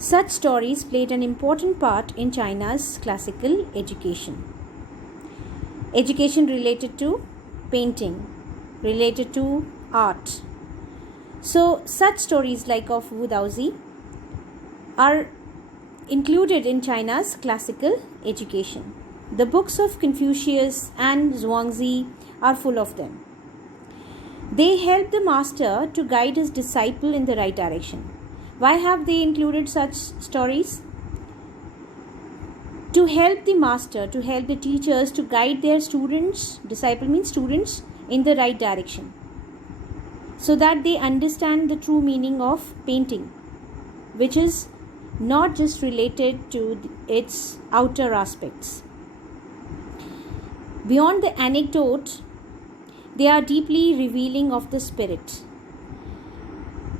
Such stories played an important part in China's classical education. Education related to painting, related to art. So, such stories like of Wu Daozi are included in China's classical education. The books of Confucius and Zhuangzi are full of them. They help the master to guide his disciple in the right direction. Why have they included such stories? To help the master, to help the teachers to guide their students, disciple means students, in the right direction, so that they understand the true meaning of painting, which is not just related to its outer aspects. Beyond the anecdote, they are deeply revealing of the spirit.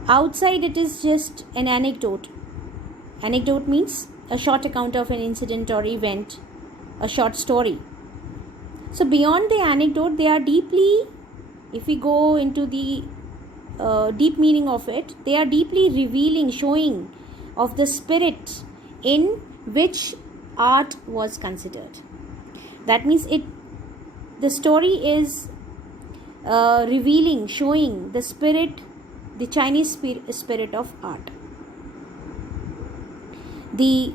Outside, it is just an anecdote. Anecdote means a short account of an incident or event, a short story. So, beyond the anecdote, they are deeply, if we go into the deep meaning of it, they are deeply revealing, showing of the spirit in which art was considered. That means the story is revealing, showing the spirit, the Chinese spirit of art. The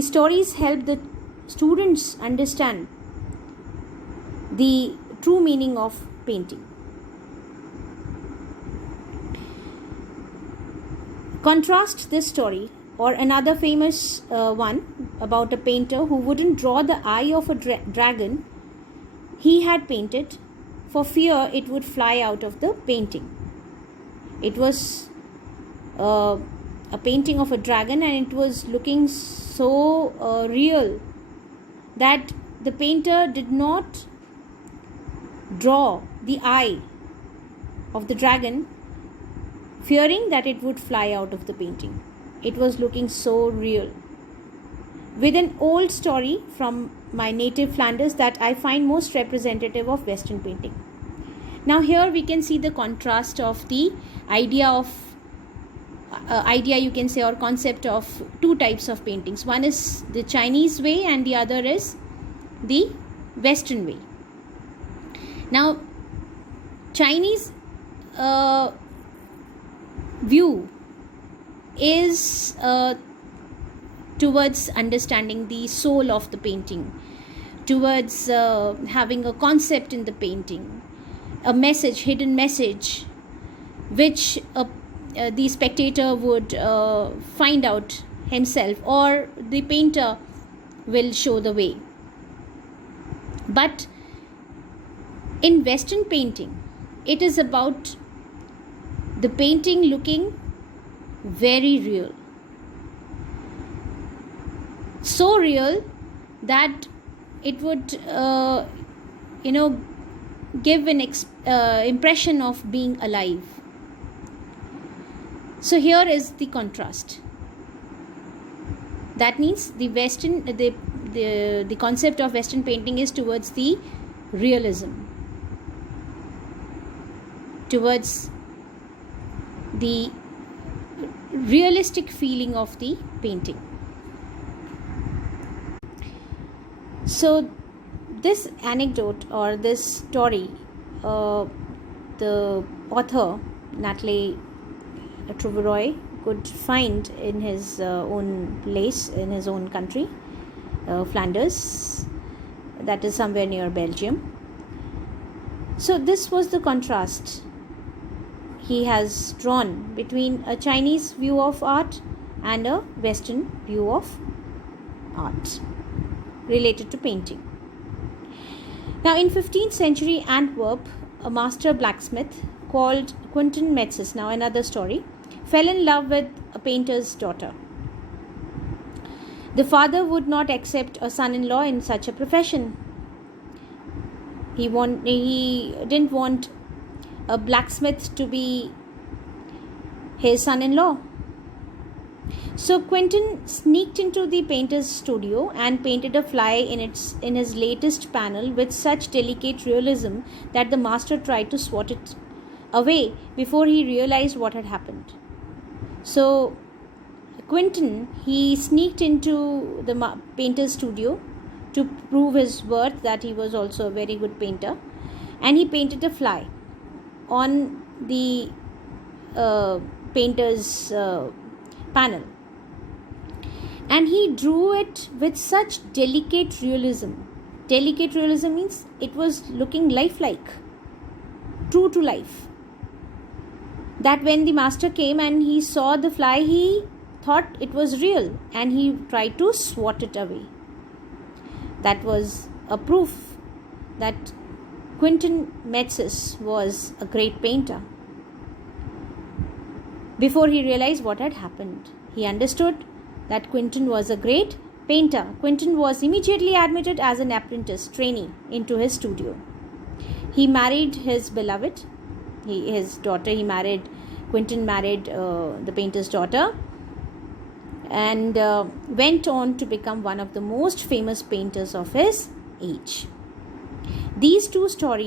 stories help the students understand the true meaning of painting. Contrast this story or another famous one about a painter who wouldn't draw the eye of a dragon he had painted for fear it would fly out of the painting. It was a painting of a dragon, and it was looking so real that the painter did not draw the eye of the dragon, fearing that it would fly out of the painting. It was looking so real. With an old story from my native Flanders that I find most representative of Western painting. Now here we can see the contrast of the idea you can say, or concept of two types of paintings. One is the Chinese way and the other is the Western way. Now Chinese view is towards understanding the soul of the painting, towards having a concept in the painting, a message, hidden message, which the spectator would find out himself, or the painter will show the way. But in Western painting, it is about the painting looking very real. So real that it would, give an impression of being alive. So here is the contrast. That means the Western, the concept of Western painting is towards the realism, towards the realistic feeling of the painting. So this anecdote or this story, the author Natalie Trouveroy could find in his own place, in his own country, Flanders, that is somewhere near Belgium. So this was the contrast he has drawn between a Chinese view of art and a Western view of art related to painting. Now in 15th century Antwerp, a master blacksmith called Quentin Metzes, now another story, fell in love with a painter's daughter. The father would not accept a son-in-law in such a profession. He didn't want a blacksmith to be his son-in-law. So Quentin sneaked into the painter's studio and painted a fly in his latest panel with such delicate realism that the master tried to swat it away before he realized what had happened. So Quentin, he sneaked into the painter's studio to prove his worth, that he was also a very good painter, and he painted a fly on the painter's panel, and he drew it with such delicate realism. Delicate realism means it was looking lifelike, true to life, that when the master came and he saw the fly, he thought it was real and he tried to swat it away. That was a proof that Quentin Metzes was a great painter. Before he realized what had happened, he understood that Quentin was a great painter. Quentin was immediately admitted as an apprentice trainee into his studio. He married his beloved, his daughter. Quentin married the painter's daughter, and went on to become one of the most famous painters of his age. These two stories